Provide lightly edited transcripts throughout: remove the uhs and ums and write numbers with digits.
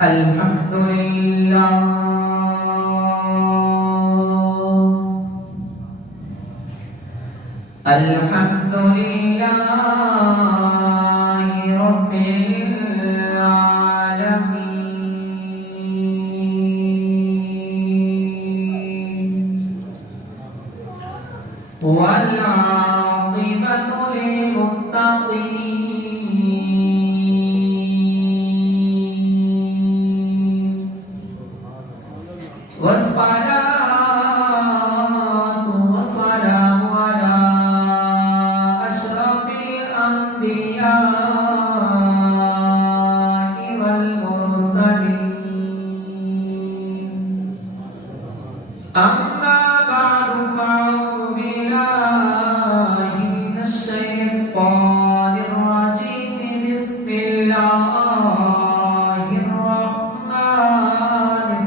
الحمد لله الحمد لله رب العالمين والعاقبة للمتقين والصلاة والسلام على أشرف الأنبياء والمرسلين أما بعد فأعوذ بالله من الشيطان الرجيم بسم الله الرحمن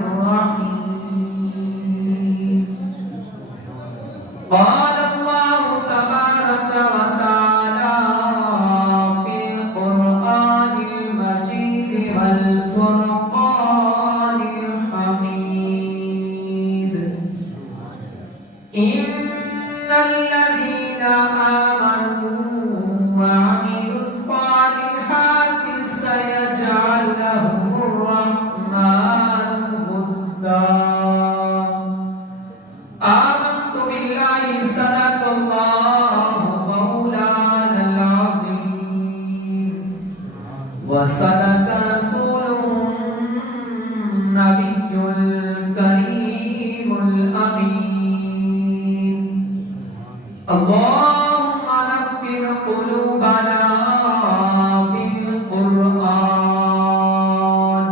الرحيم قال الله تبارك وتعالى في القرآن المجيد والفرقان الحميد إن الذين آمنوا وعملوا الصالحات سيجعل لهم الرحمن ودا آمنت بالله صدق الله مولانا العظيم وصدق رسوله النبي الكريم الأمين اللهم نبّر قلوبنا بالقرآن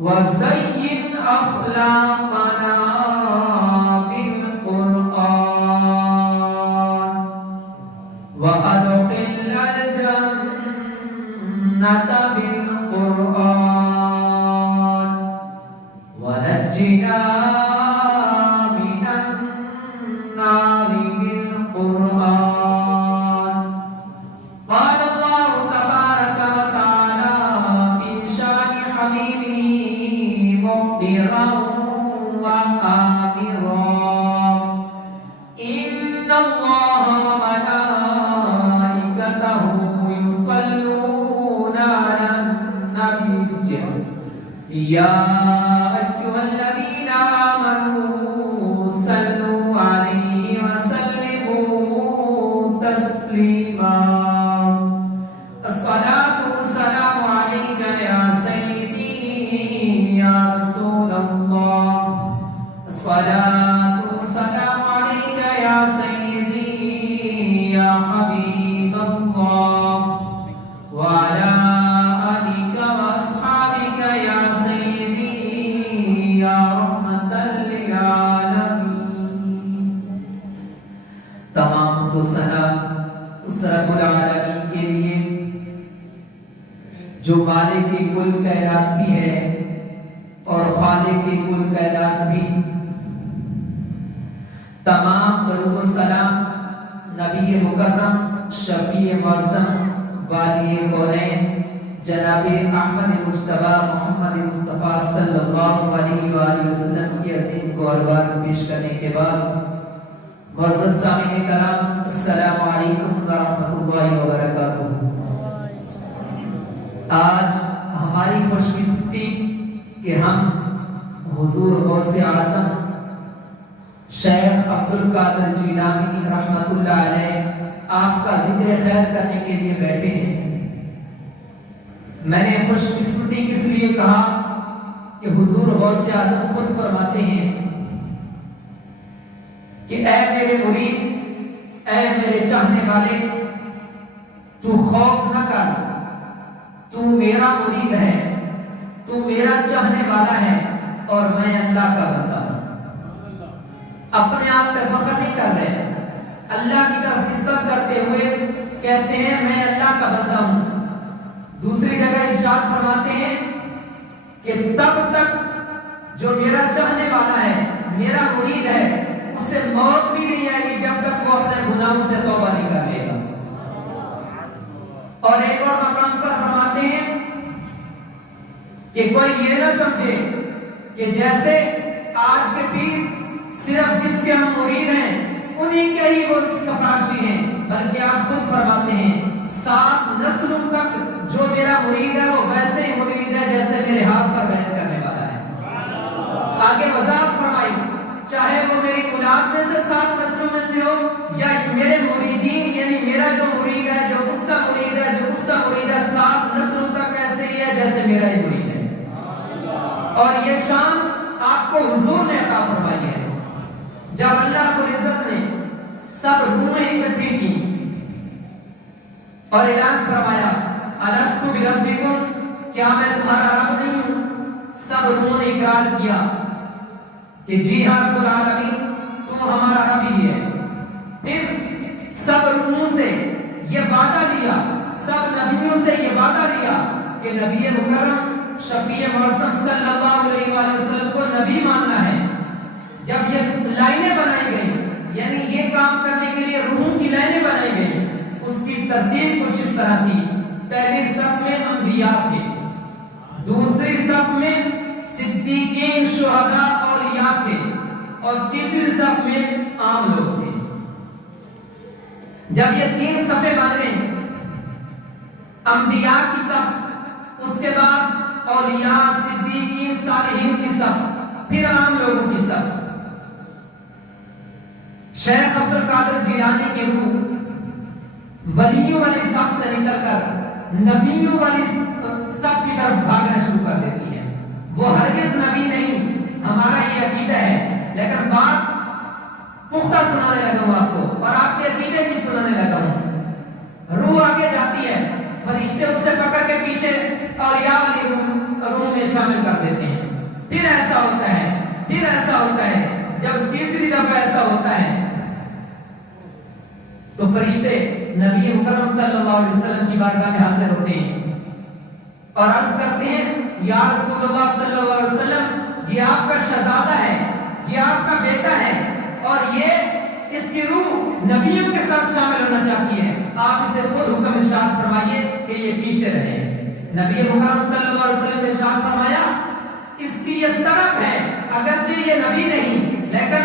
وزين أخلاقنا بالقرآن وأدخلنا الجنة بالقرآن ونجنا من النار بالقرآن قال الله تبارك وتعالى في شان حبيبه مخبرا وآمرا إن الله وملائكته يصلون على النبي يا أيها الذين آمنوا صلوا عليه وسلموا تسليما الصلاة والسلام عليك يا سيدي يا رسول الله الصلاة والسلام عليك يا سيدي يا حبيب الله وعلى آلك وأصحابك يا سيدي يا رحمة للعالمين تمام تو سلام اس رب العالمین کے لیے جو مالک کی کل کائنات بھی ہے اور خالق کی کل کائنات بھی تمام درود و سلام نبی مکرم شفیع معظم والی کونین جناب احمد مجتبی محمد مصطفیٰ صلی اللہ علیہ وآلہ وسلم کی عظیم کو عربان پیش کرنے کے بعد معزز سامعین کرام السلام علیکم ورحمۃ اللہ وبرکاتہ آج ہماری خوش قسمتی کہ ہم حضور غوث اعظم شیخ عبدالقادر جیلانی رحمۃ اللہ علیہ آپ کا ذکر خیر کرنے کے لیے بیٹھے ہیں میں نے خوش قسمتی اس لیے کہا کہ حضور غوث اعظم خود فرماتے ہیں کہ اے میرے مرید اے میرے چاہنے والے تو خوف نہ کر تو میرا مرید ہے تو میرا چاہنے والا ہے اور میں اللہ کا بندہ ہوں اپنے آپ پہ فخر نہیں کر رہے اللہ کی طرف نسبت کرتے ہوئے کہتے ہیں میں اللہ کا بندہ ہوں دوسری جگہ ارشاد فرماتے ہیں کہ تب تک جو میرا چاہنے والا ہے میرا مرید ہے اس سے موت بھی نہیں آئے گی جب تک وہ اپنے گناہوں سے توبہ نہیں کر لے گا اور ایک اور مقام پر فرماتے ہیں کہ کوئی یہ نہ سمجھے کہ جیسے آج کے پیر صرف جس کے ہم مرید ہیں انہی کے ہی وہ سفارشی ہیں، بلکہ آپ خود فرماتے ہیں 7 نسلوں تک جو میرا مرید ہے وہ ویسے ہی مرید ہے جیسے میرے ہاتھ پر بیعت کرنے والا ہے۔ آگے وضاحت فرمائی، چاہے وہ میری اولاد میں سے 7 نسلوں میں سے ہو یا میرے مریدین یعنی میرا جو مرید ہے جو اس کا مرید ہے جو اس کا مرید ہے 7 نسلوں تک ایسے ہی ہے جیسے میرا ہی مرید ہے۔ اور یہ شان آپ کو حضور نے عطا فرمائی ہے۔ جب اللہ کو عزت نے سب روحیں اکٹھی کی اور اعلان فرمایا الست بربکم، کیا میں تمہارا رب نہیں ہوں؟ سب روحوں نے اقرار کیا کہ جی ہاں رب العالمین تو ہمارا رب ہی ہے۔ پھر سب روحوں سے یہ وعدہ لیا، سب نبیوں سے یہ وعدہ لیا کہ نبی مکرم شفیع معصوم صلی اللہ علیہ وآلہ وسلم کو نبی ماننا ہے۔ جب یہ لائنیں بنائی گئی یعنی یہ کام کرنے کے لیے روحوں کی لائنیں بنائی گئی، اس کی ترتیب کچھ اس طرح تھی، پہلی صف میں انبیاء تھے، دوسری صف میں صدیقین شہداء اولیاء تھے اور تیسری صف میں عام لوگ تھے۔ جب یہ 3 صفیں بن گئیں، انبیاء کی صف، اس کے بعد اولیاء صدیقین صالحین کی صف، پھر عام لوگوں کی صف، شیخ عبد القادر جیلانی کی روح ولیوں والی صف سے نکل کر نبیوں والی صف کی طرف بھاگنا شروع کر دیتی ہے۔ وہ ہرگز نبی نہیں، ہمارا یہ عقیدہ ہے، لیکن بات پختہ سنانے لگا ہوں آپ کو اور آپ کے عقیدے کی سنانے لگا ہوں۔ روح آگے جاتی ہے، فرشتے اس سے پکڑ کے پیچھے اور یا والی روح میں شامل کر دیتے ہیں۔ پھر ایسا ہوتا ہے، پھر ایسا ہوتا ہے، جب تیسری دفعہ ایسا ہوتا ہے تو فرشتے نبی مکرم صلی اللہ علیہ وسلم کی بارگاہ میں حاضر ہوتے ہیں اور عرض کرتے ہیں یا رسول اللہ صلی اللہ علیہ وسلم، یہ آپ کا شہزادہ ہے، یہ آپ کا بیٹا ہے اور یہ اس کی روح نبیوں کے ساتھ شامل ہونا چاہتی ہے، آپ اسے خود حکم ارشاد فرمائیے کہ یہ پیچھے رہے۔ نبی مکرم صلی اللہ علیہ وسلم نے ارشاد فرمایا اس کی یہ طرف ہے، اگرچہ یہ نبی نہیں لیکن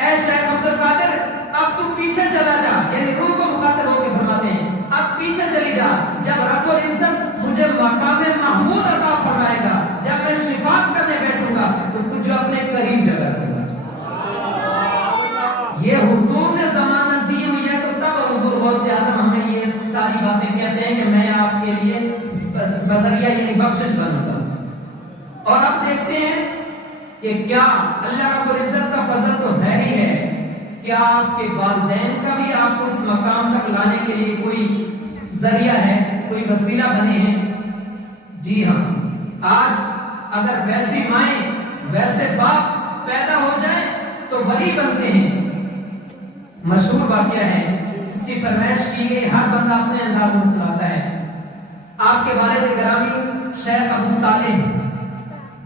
اے شیخ عبد القادر اب تو پیچھے چلا جا، یعنی روح کو مخاطب ہو کے فرماتے ہیں اب پیچھے چلی جا، جب رب العزت مجھے مقام محمود عطا فرمائے گا، جب میں شفاعت کرنے بیٹھوں گا تو تجھے اپنے قریب جگہ دوں گا۔ یہ حضور نے ضمانت دی ہوئی ہے تو تب حضور غوث اعظم ہمیں یہ ساری باتیں کہتے ہیں کہ میں آپ کے لیے بذریعہ یعنی بخشش بنوں گا۔ اور اب دیکھتے ہیں کہ کیا اللہ رب العزت کا فضل تو ہے ہی ہے، کیا آپ کے والدین کا بھی آپ کو اس مقام تک لانے کے لیے کوئی ذریعہ ہے، کوئی وسیلہ بنے ہیں؟ جی ہاں، آج اگر ویسی مائیں ویسے باپ پیدا ہو جائیں تو ولی بنتے ہیں۔ مشہور واقعہ ہے، اس کی فرمائش کی گئی، ہر بندہ اپنے انداز میں سناتا ہے۔ آپ کے والد گرامی شیخ ابو صالح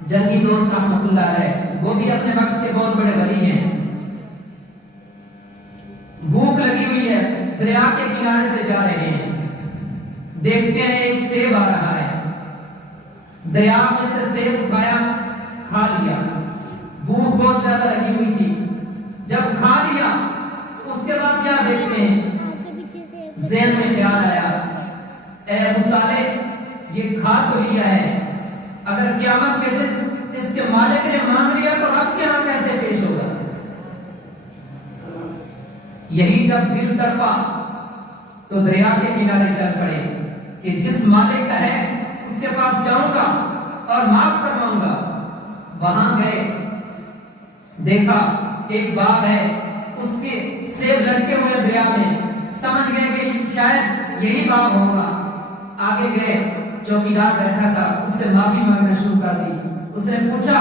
جنگی دوست رحمۃ اللہ علیہ، وہ بھی اپنے وقت کے بہت بڑے ولی ہیں۔ بھوک لگی ہوئی ہے، دریا کے کنارے سے جا رہے ہیں، دیکھتے ہیں ایک سیب آ رہا ہے، دریا میں سے سیب اٹھایا، کھا لیا۔ بھوک بہت زیادہ لگی ہوئی تھی، جب کھا لیا تو اس کے بعد کیا دیکھتے ہیں، ذہن میں خیال آیا اے ابو صالح یہ کھا تو لیا ہے، اگر قیامت کے دن اس کے مالک نے مانگ لیا تو رب کے ہاں کیسے پیش ہوگا؟ یہی جب دل تڑپا تو دریا کے کنارے چل پڑے کہ جس مالک کا ہے اس کے پاس جاؤں گا اور معاف کرواؤں گا۔ وہاں گئے، دیکھا ایک باغ ہے، اس کے سیب لٹکے ہوئے دریا میں، سمجھ گئے کہ شاید یہی باغ ہوگا۔ آگے گئے، چوکیدار بیٹھا تھا، اس سے معافی مانگنا شروع کر دی۔ اس نے پوچھا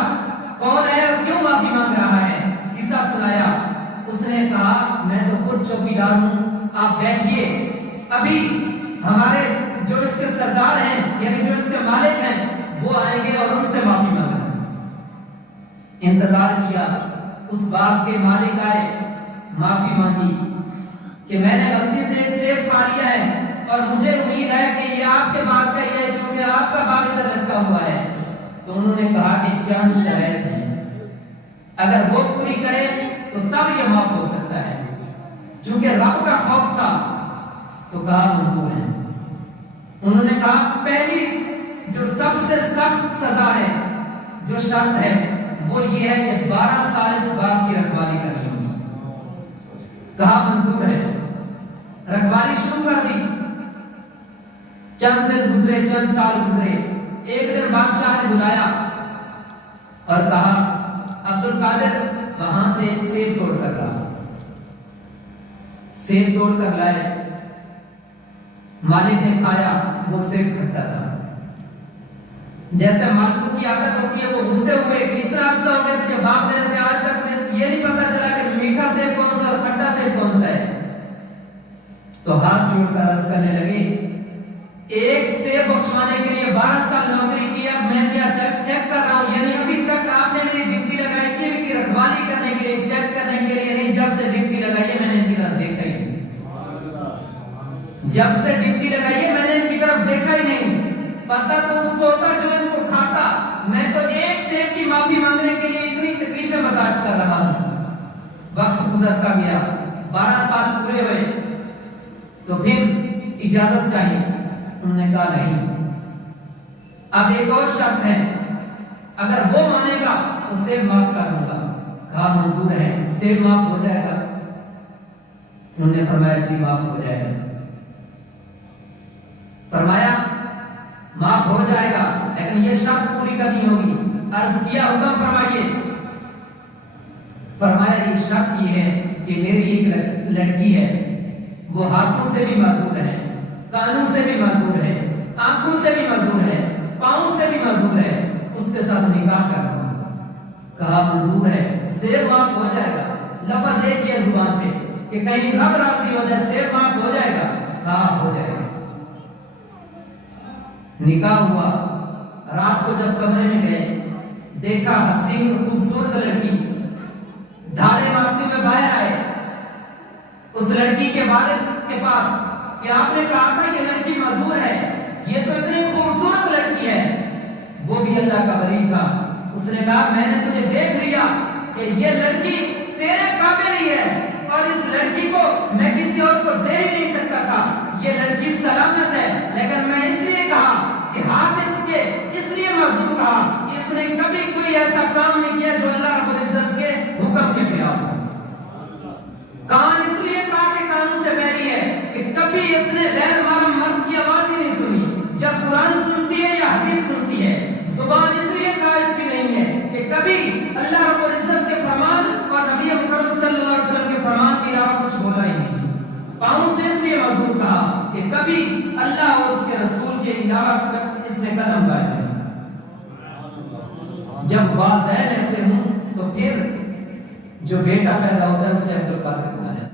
کون ہے اور کیوں معافی مانگ رہا ہے؟ قصہ سنایا۔ اس نے کہا میں تو خود چوکیدار ہوں، آپ بیٹھیے، ابھی ہمارے جو اس کے سردار ہیں یعنی جو اس کے مالک ہیں وہ آئیں گے اور ان سے معافی مانگیں۔ انتظار کیا، اس باغ کے مالک آئے، معافی مانگی کہ میں نے غلطی سے ایک سیب کھا لیا ہے اور مجھے امید ہے کہ یہ آپ کے باغ کا ہی ہے چونکہ آپ کا باغ ادھر لٹکا ہوا ہے۔ تو انہوں نے کہا کہ چند شرائط ہیں، اگر وہ پوری کرے تو تب یہ معاف ہو سکتا ہے۔ چونکہ رب کا خوف تھا تو کہا منظور ہے۔ انہوں نے کہا پہلی جو سب سے سخت سزا ہے، جو شرط ہے، وہ یہ ہے کہ 12 سال اس باغ کی رکھوالی کرنی ہوگی۔ کہا منظور ہے۔ رکھوالی شروع کر دی۔ چند دن گزرے، چند سال گزرے، ایک دن بادشاہ نے بلایا اور کہا عبد القادر وہاں سے سیب توڑ کر لا۔ سیب توڑ کر لائے۔ مالک نے کھایا، وہ سیب کھٹا تھا۔ جیسے مالک کی عادت ہوتی ہے، وہ غصے ہوئے کہ اتنا عرصہ ہو گیا کہ باپ نے آج تک یہ نہیں پتا چلا کہ میٹھا سیب کون سا اور کھٹا سیب کون سا ہے۔ تو ہاتھ جوڑ کر عرض کرنے لگے ایک سیب بخشوانے کے لیے 12 سال نوکری کی، اب میں کیا چیک کر رہا ہوں، یعنی ابھی تک آپ نے میری ڈپٹی لگائی تھی ان کی رکھوالی کرنے کے لیے، چیک کرنے کے لیے نہیں، جب سے ڈپٹی لگائی ہے میں نے ان کی طرف دیکھا ہی نہیں۔ جب سے ڈپٹی لگائی ہے میں نے ان کی طرف دیکھا ہی نہیں۔ پتہ تو اس کو ہوتا جو ان کو کھاتا، میں تو ایک سیب کی معافی مانگنے کے لیے اتنی تکلیفیں برداشت کر رہا ہوں۔ وقت گزرتا گیا، 12 سال پورے ہوئے تو پھر اجازت چاہیے۔ انہوں نے کہا نہیں، اب ایک اور شرط ہے، اگر وہ مانے گا تو سیب معاف کر دوں گا۔ کہا منظور ہے، سیب معاف ہو جائے گا؟ انہوں نے فرمایا جی معاف ہو جائے گا۔ فرمایا معاف ہو جائے گا لیکن یہ شرط پوری کرنی ہوگی۔ عرض کیا حکم فرمائیے۔ فرمایا یہ شرط یہ ہے کہ میری ایک لڑکی ہے، وہ ہاتھوں سے بھی معذور ہے، کانوں سے بھی معذور ہے، آنکھوں سے بھی معذور ہے، پاؤں سے بھی معذور ہے، اس کے ساتھ نکاح کرنا ہوگا۔ کہا منظور ہے، سیب معاف ہو جائے گا۔ لفظ ایک ہے زبان پہ کہ کہیں رب راضی ہو جائے، سیب معاف ہو جائے گا۔ کہا ہو جائے گا۔ نکاح ہوا۔ رات کو جب کمرے میں گئے، دیکھا حسین خوبصورت لڑکی دھاڑے مارتے ہوئے باہر آئے۔ اس لڑکی کے والد کے پاس کہ آپ نے کہا تھا یہ لڑکی معذور ہے، یہ تو اتنی خوبصورت لڑکی ہے۔ وہ بھی اللہ کا ولی تھا۔ اس نے کہا میں نے تجھے دیکھ لیا کہ یہ لڑکی تیرے قابل ہی ہے اور اس لڑکی کو میں کسی اور کو دے ہی نہیں سکتا تھا۔ یہ لڑکی سلامت ہے، لیکن میں اس لیے کہا کہ ہاتھ اس لیے معذور کہا کہ اس نے کبھی کوئی ایسا کام نہیں کیا جو اللہ رب العزت کے حکم کے خلاف ہو۔ کان اس لیے کہا کہ کانوں سے بیری ہے کہ کبھی اس نے غیر محرم مرد کی آواز ہی نہیں سنی جب قرآن سنتی ہے یا حدیث سنتی ہے۔ زبان اس لیے کہا اس کی نہیں ہے کہ کبھی اللہ رب العزت کے فرمان اور نبی مکرم صلی اللہ علیہ وسلم کے فرمان کے علاوہ کچھ بولا ہی نہیں۔ پاؤں سے اس لیے معذور کہا کہ کبھی اللہ اور اس کے رسول کے علاوہ اس نے قدم بائے نہیں۔ جب والدین ایسے ہوں تو پھر جو بیٹا پیدا ہوتا ہے اسے عبد القادر کہا جاتا ہے۔